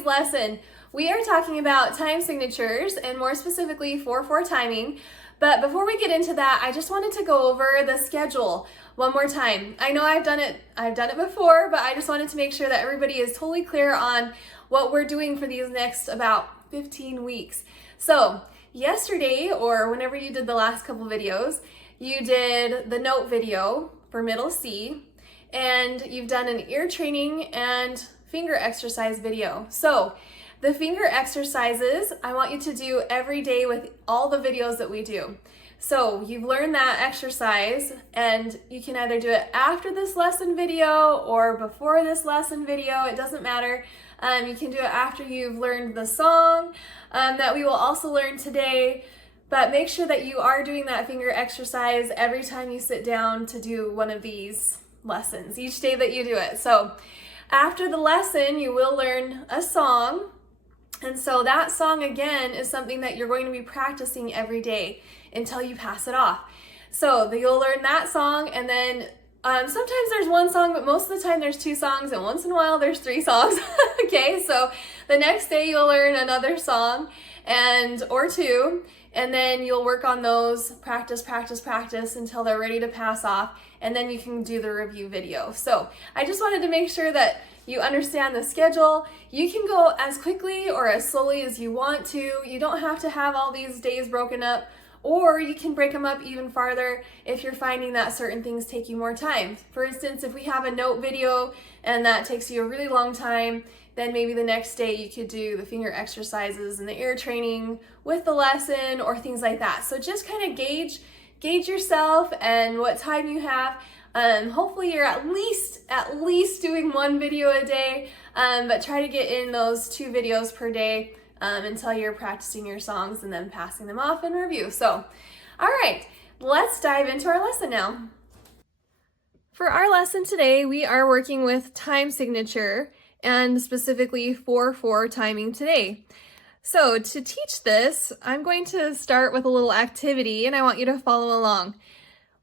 today's lesson, we are talking about time signatures and more specifically 4/4 timing. But before we get into that, I just wanted to go over the schedule one more time. I know I've done it before, but I just wanted to make sure that everybody is totally clear on what we're doing for these next about 15 weeks. So yesterday, or whenever you did the last couple videos, you did the note video for middle C, and you've done an ear training and finger exercise video. So the finger exercises, I want you to do every day with all the videos that we do. So you've learned that exercise, and you can either do it after this lesson video or before this lesson video. It doesn't matter. You can do it after you've learned the song that we will also learn today. But make sure that you are doing that finger exercise every time you sit down to do one of these lessons, each day that you do it. So after the lesson, you will learn a song. And so that song, again, is something that you're going to be practicing every day until you pass it off. So you'll learn that song, and then sometimes there's one song, but most of the time there's two songs, and once in a while there's three songs. Okay, so the next day you'll learn another song or two, and then you'll work on those, practice until they're ready to pass off, and then you can do the review video. So I just wanted to make sure that you understand the schedule. You can go as quickly or as slowly as you want to. You don't have to have all these days broken up, or you can break them up even farther if you're finding that certain things take you more time. For instance, if we have a note video and that takes you a really long time, then maybe the next day you could do the finger exercises and the ear training with the lesson or things like that. So just kind of gauge yourself and what time you have. Hopefully you're at least doing one video a day, but try to get in those 2 videos per day until you're practicing your songs and then passing them off in review. So, all right, let's dive into our lesson now. For our lesson today, we are working with time signature and specifically 4/4 timing today. So to teach this, I'm going to start with a little activity, and I want you to follow along.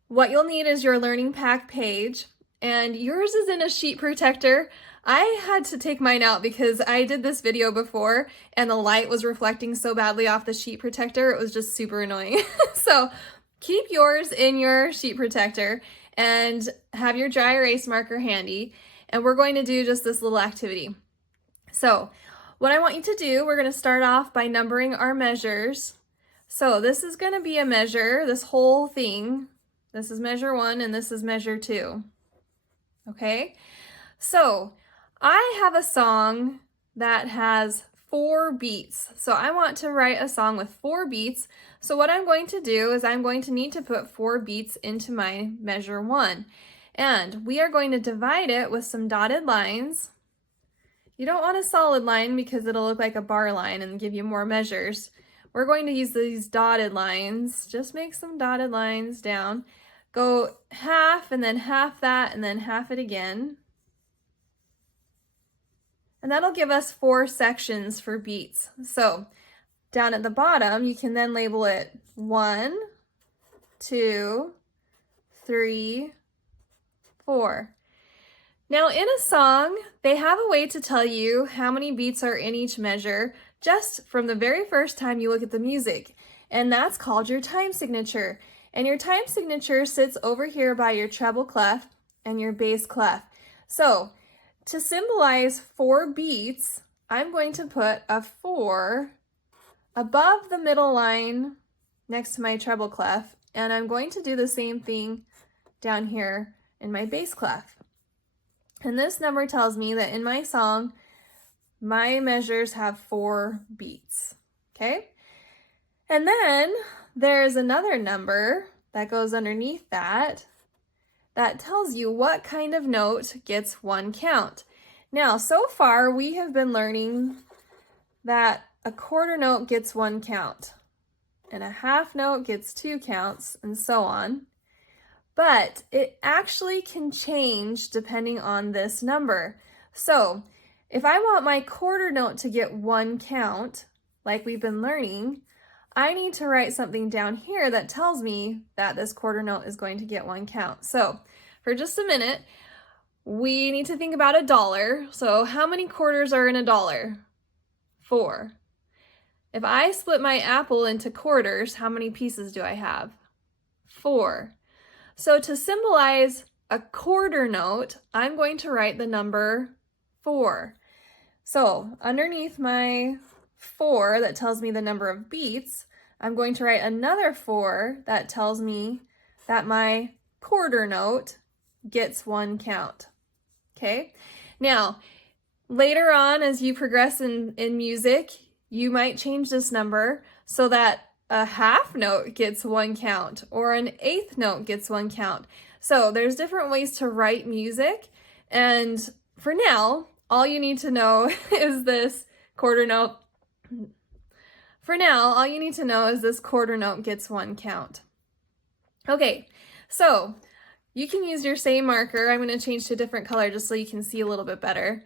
What you'll need is your learning pack page, and yours is in a sheet protector. I had to take mine out because I did this video before and the light was reflecting so badly off the sheet protector. It was just super annoying. So keep yours in your sheet protector and have your dry erase marker handy. And we're going to do just this little activity. So what I want you to do, we're going to start off by numbering our measures. So this is going to be a measure, this whole thing. This is measure 1 and this is measure 2. Okay? So I have a song that has 4 beats. So I want to write a song with 4 beats. So what I'm going to do is I'm going to need to put 4 beats into my measure 1. And we are going to divide it with some dotted lines. You don't want a solid line because it'll look like a bar line and give you more measures. We're going to use these dotted lines. Just make some dotted lines down. Go half and then half that and then half it again. And that'll give us 4 sections for beats. So down at the bottom, you can then label it 1, 2, 3, 4. Now in a song, they have a way to tell you how many beats are in each measure just from the very first time you look at the music. And that's called your time signature. And your time signature sits over here by your treble clef and your bass clef. So to symbolize 4 beats, I'm going to put a 4 above the middle line next to my treble clef. And I'm going to do the same thing down here in my bass clef. And this number tells me that in my song, my measures have 4 beats, okay? And then there's another number that goes underneath that tells you what kind of note gets 1 count. Now, so far we have been learning that a quarter note gets 1 count, and a half note gets 2 counts, and so on. But it actually can change depending on this number. So if I want my quarter note to get 1 count, like we've been learning, I need to write something down here that tells me that this quarter note is going to get 1 count. So for just a minute, we need to think about $1. So how many quarters are in $1? 4. If I split my apple into quarters, how many pieces do I have? 4. So to symbolize a quarter note, I'm going to write the number 4. So underneath my 4 that tells me the number of beats, I'm going to write another 4 that tells me that my quarter note gets 1 count. Okay? Now, later on as you progress in music, you might change this number so that a half note gets 1 count or an eighth note gets 1 count. So there's different ways to write music, and for now, all you need to know is this quarter note. For now, all you need to know is this quarter note gets 1 count. Okay, so you can use your same marker. I'm going to change to a different color just so you can see a little bit better.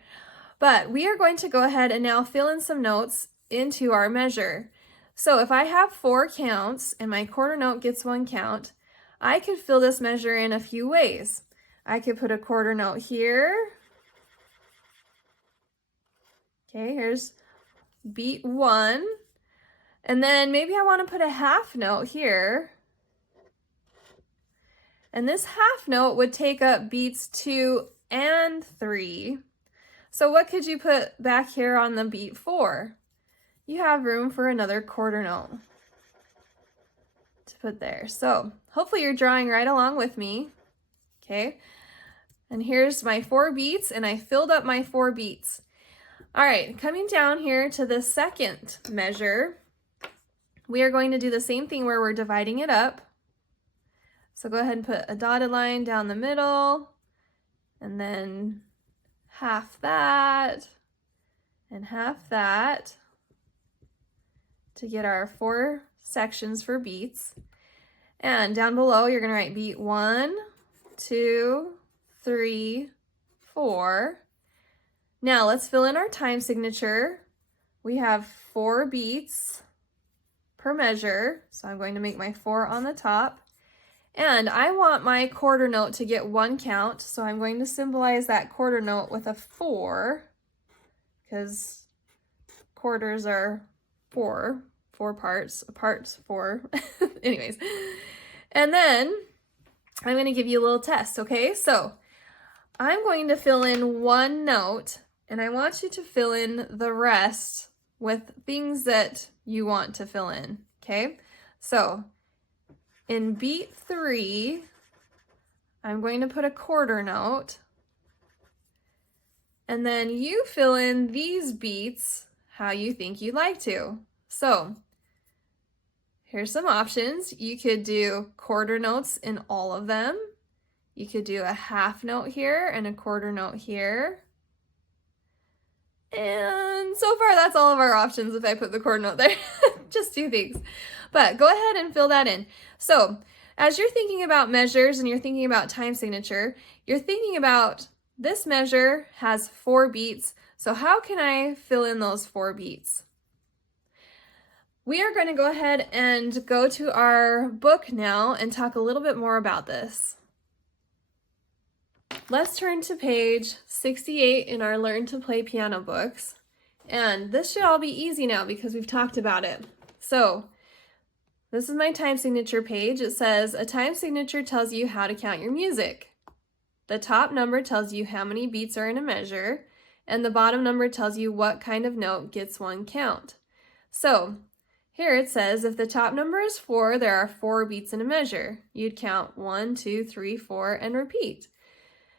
But we are going to go ahead and now fill in some notes into our measure. So if I have 4 counts and my quarter note gets 1 count, I could fill this measure in a few ways. I could put a quarter note here. Okay, here's beat 1. And then maybe I want to put a half note here. And this half note would take up beats 2 and 3. So what could you put back here on the beat 4? You have room for another quarter note to put there. So hopefully you're drawing right along with me. Okay, and here's my 4 beats, and I filled up my 4 beats. All right, coming down here to the second measure, we are going to do the same thing where we're dividing it up. So go ahead and put a dotted line down the middle, and then half that, and half that, to get our 4 sections for beats. And down below, you're going to write beat 1, 2, 3, 4. Now let's fill in our time signature. We have 4 beats per measure, so I'm going to make my 4 on the top. And I want my quarter note to get 1 count, so I'm going to symbolize that quarter note with a 4, because quarters are 4 parts, a part's 4. Anyways, and then I'm going to give you a little test, okay? So I'm going to fill in 1 note, and I want you to fill in the rest with things that you want to fill in, okay? So in beat 3, I'm going to put a quarter note, and then you fill in these beats how you think you'd like to. So here's some options. You could do quarter notes in all of them. You could do a half note here and a quarter note here. And so far, that's all of our options if I put the quarter note there. Just 2 things. But go ahead and fill that in. So as you're thinking about measures and you're thinking about time signature, you're thinking about this measure has 4 beats. So how can I fill in those 4 beats? We are going to go ahead and go to our book now and talk a little bit more about this. Let's turn to page 68 in our Learn to Play Piano books. And this should all be easy now because we've talked about it. So this is my time signature page. It says a time signature tells you how to count your music. The top number tells you how many beats are in a measure, and the bottom number tells you what kind of note gets 1 count. So here it says if the top number is 4, there are 4 beats in a measure. You'd count 1, 2, 3, 4, and repeat.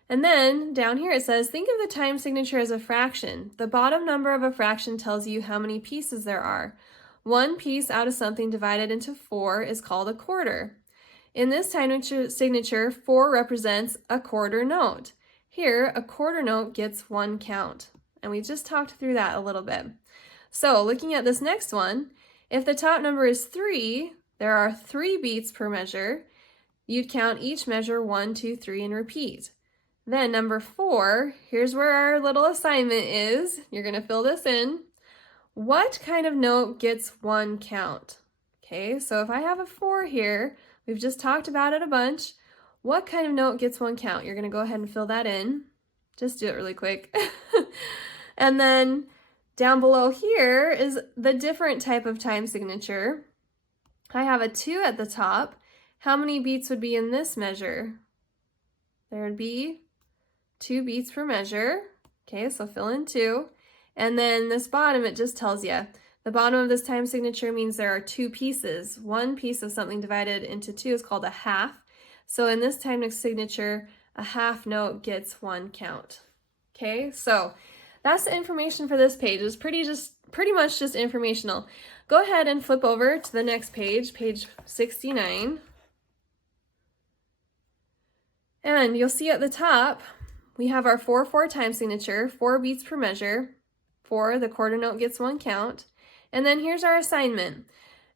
And then down here it says, think of the time signature as a fraction. The bottom number of a fraction tells you how many pieces there are. 1 piece out of something divided into 4 is called a quarter. In this time signature, 4 represents a quarter note. Here, a quarter note gets 1 count. And we just talked through that a little bit. So looking at this next one, if the top number is 3, there are 3 beats per measure. You'd count each measure 1, 2, 3, and repeat. Then number 4, here's where our little assignment is. You're going to fill this in. What kind of note gets 1 count? Okay, so if I have a 4 here, we've just talked about it a bunch. What kind of note gets 1 count? You're going to go ahead and fill that in. Just do it really quick. And then Down below here is the different type of time signature. I have a 2 at the top. How many beats would be in this measure? There would be 2 beats per measure. Okay, so fill in 2. And then this bottom, it just tells you. The bottom of this time signature means there are 2 pieces. One piece of something divided into 2 is called a half. So in this time signature, a half note gets 1 count. Okay, so that's the information for this page. It's pretty much just informational. Go ahead and flip over to the next page, page 69. And you'll see at the top, we have our 4/4 time signature, 4 beats per measure. 4, the quarter note gets 1 count. And then here's our assignment.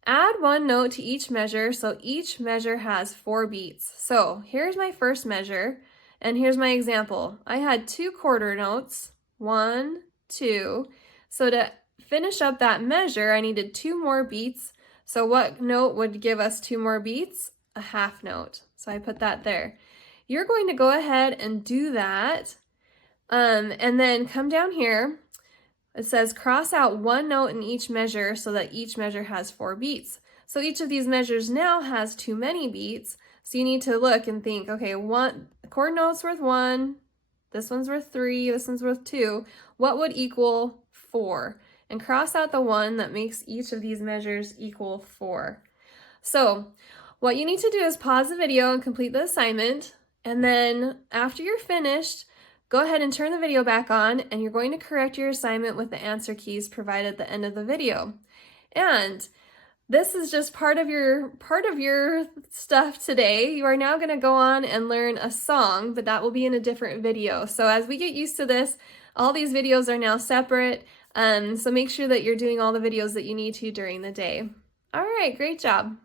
Add 1 note to each measure so each measure has 4 beats. So here's my first measure, and here's my example. I had 2 quarter notes, 1, 2. So to finish up that measure, I needed 2 more beats. So what note would give us 2 more beats? A half note. So I put that there. You're going to go ahead and do that, and then come down here. It says cross out 1 note in each measure so that each measure has 4 beats. So each of these measures now has too many beats. So you need to look and think, okay, one quarter note's worth 1, this one's worth 3, this one's worth 2. What would equal 4? And cross out the 1 that makes each of these measures equal 4. So what you need to do is pause the video and complete the assignment. And then after you're finished, go ahead and turn the video back on, and you're going to correct your assignment with the answer keys provided at the end of the video. And this is just part of your stuff today. You are now going to go on and learn a song, but that will be in a different video. So as we get used to this, all these videos are now separate. So make sure that you're doing all the videos that you need to during the day. All right, great job.